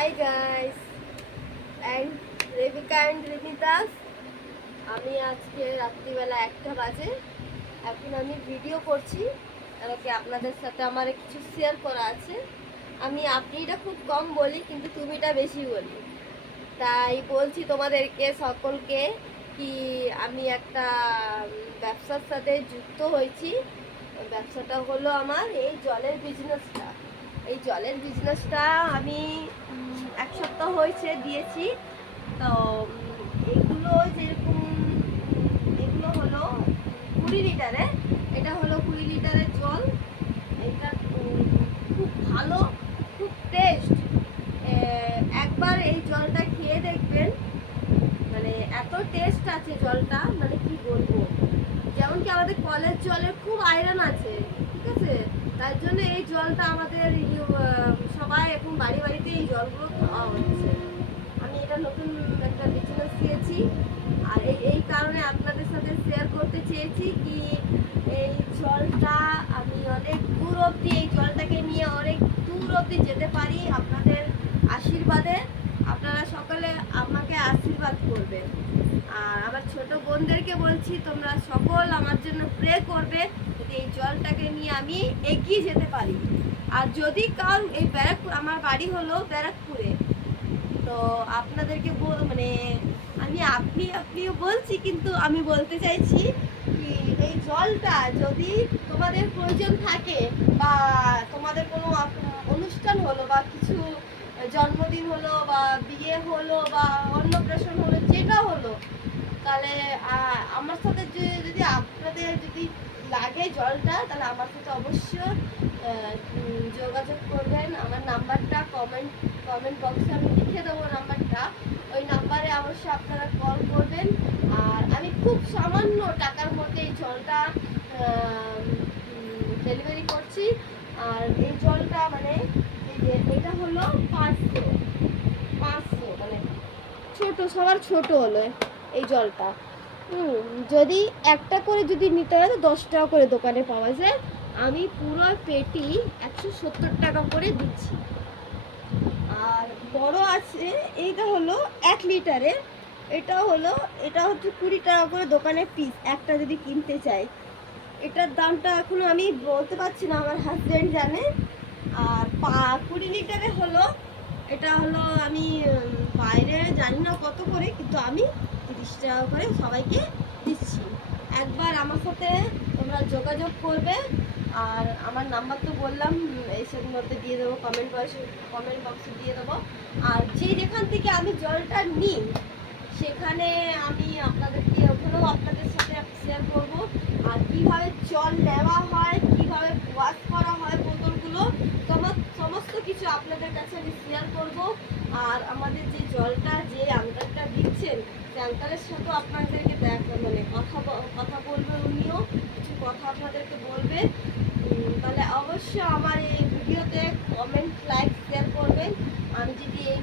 High guys and Rebika and রিমিতাস। আমি আজকে রাত্রিবেলা 1টা বাজে, এখন আমি ভিডিও করছি। আমাকে আপনাদের সাথে আমার কিছু শেয়ার করা আছে। আমি আপনিটা খুব কম বলি, কিন্তু তুমিটা বেশি বলি। তাই বলছি তোমাদেরকে সকলকে কি আমি একটা ব্যবসার সাথে যুক্ত হয়েছি। ব্যবসাটা হলো আমার এই জলের বিজনেসটা। এই জলের বিজনেসটা আমি 1 সপ্তাহ হয়েছে দিয়েছি। তো এগুলো যেরকম এগুলো হলো 20 লিটারে। এটা হলো 20 লিটারের জল। এটা খুব ভালো, খুব টেস্ট। একবার এই জলটা খেয়ে দেখবেন, মানে এত টেস্ট আছে জলটা, মানে কি বলবো। যেমন কি আমাদের কলের জলের খুব আয়রন আছে, ঠিক আছে, তার জন্য এই জলটা আমাদের সবাই এখন বাড়ি বাড়িতে এই জলগুলো খাওয়া হচ্ছে। আমি এটা নতুন একটা বিজনেস দিয়েছি, আর এই কারণে আপনাদের সাথে শেয়ার করতে চেয়েছি কি এই জলটা আমি অনেক দূর অবধি, এই জলটাকে নিয়ে অনেক দূর অবধি যেতে পারি আপনাদের আশীর্বাদে। আপনারা সকলে আমাকে আশীর্বাদ করবেন। আর আমার ছোট বোনদেরকে বলছি, তোমরা সকল আমার জন্য প্রে করবে যাতে এই জলটাকে নিয়ে আমি এগিয়ে যেতে পারি। আর যদি কারণ এই ব্যারাকপুর, আমার বাড়ি হলো ব্যারাকপুরে, তো আপনাদেরকে মানে আমি আপনিও বলছি, কিন্তু আমি বলতে চাইছি কি এই জলটা যদি তোমাদের প্রয়োজন থাকে, বা তোমাদের কোনো অনুষ্ঠান হলো, বা কিছু জন্মদিন হলো, বা বিয়ে হলো, বা অন্নপ্রাশন হলো, যেটা হলো, তাহলে আমার সাথে যদি আপনাদের যদি লাগে জলটা, তাহলে আমার সাথে অবশ্যই যোগাযোগ করবেন। আমার নাম্বারটা কমেন্ট বক্সে আমি লিখে দেবো নাম্বারটা। ওই নাম্বারে অবশ্যই আপনারা কল করবেন। আর আমি খুব সামান্য টাকার মধ্যে এই জলটা ডেলিভারি করছি। আর এই জলটা মানে এই যে এটা হলো 500 মানে ছোট, সবার ছোট হলো এই জলটা। যদি একটা করে যদি নিতে হয় তো 10 টাকা করে দোকানে পাওয়া যায়। আমি পুরো পেটি 170 টাকা করে দিচ্ছি। আর বড় আছে, এইটা হলো 1 লিটারে। এটা হচ্ছে 20 টাকা করে দোকানে পিস, একটা যদি কিনতে চাই। এটার দামটা এখনো আমি বলতে পারছি না, আমার হাজব্যান্ড জানে। আর 20 লিটারে হলো, এটা হলো আমি বাইরে জানি না কত করে, কিন্তু আমি 30 টাকা করে সবাইকে দিচ্ছি। একবার আমার সাথে তোমরা যোগাযোগ করবে। আর আমার নাম্বার তো বললাম, এইসব মধ্যে দিয়ে দেবো, কমেন্ট বক্সে দিয়ে দেবো। আর যেখান থেকে আমি জলটা নিই, সেখানে আমি ওখানেও আপনাদের সাথে শেয়ার করব। আর কীভাবে জল নেওয়া হয়, কীভাবে ওয়াশ করা হয় বোতলগুলো, সমস্ত কিছু আপনাদের কাছে আমি শেয়ার করব। আর আমাদের যে জলটা, যে আঙ্কেলটা দিচ্ছেন, সেই আঙ্কেলের সাথেও আপনাদেরকে মানে কথা বলবে, উনিও কিছু কথা আপনাদেরকে বলবে। তাহলে অবশ্যই আমার এই ভিডিওতে কমেন্ট, লাইক, শেয়ার করবেন। আমি যদি এই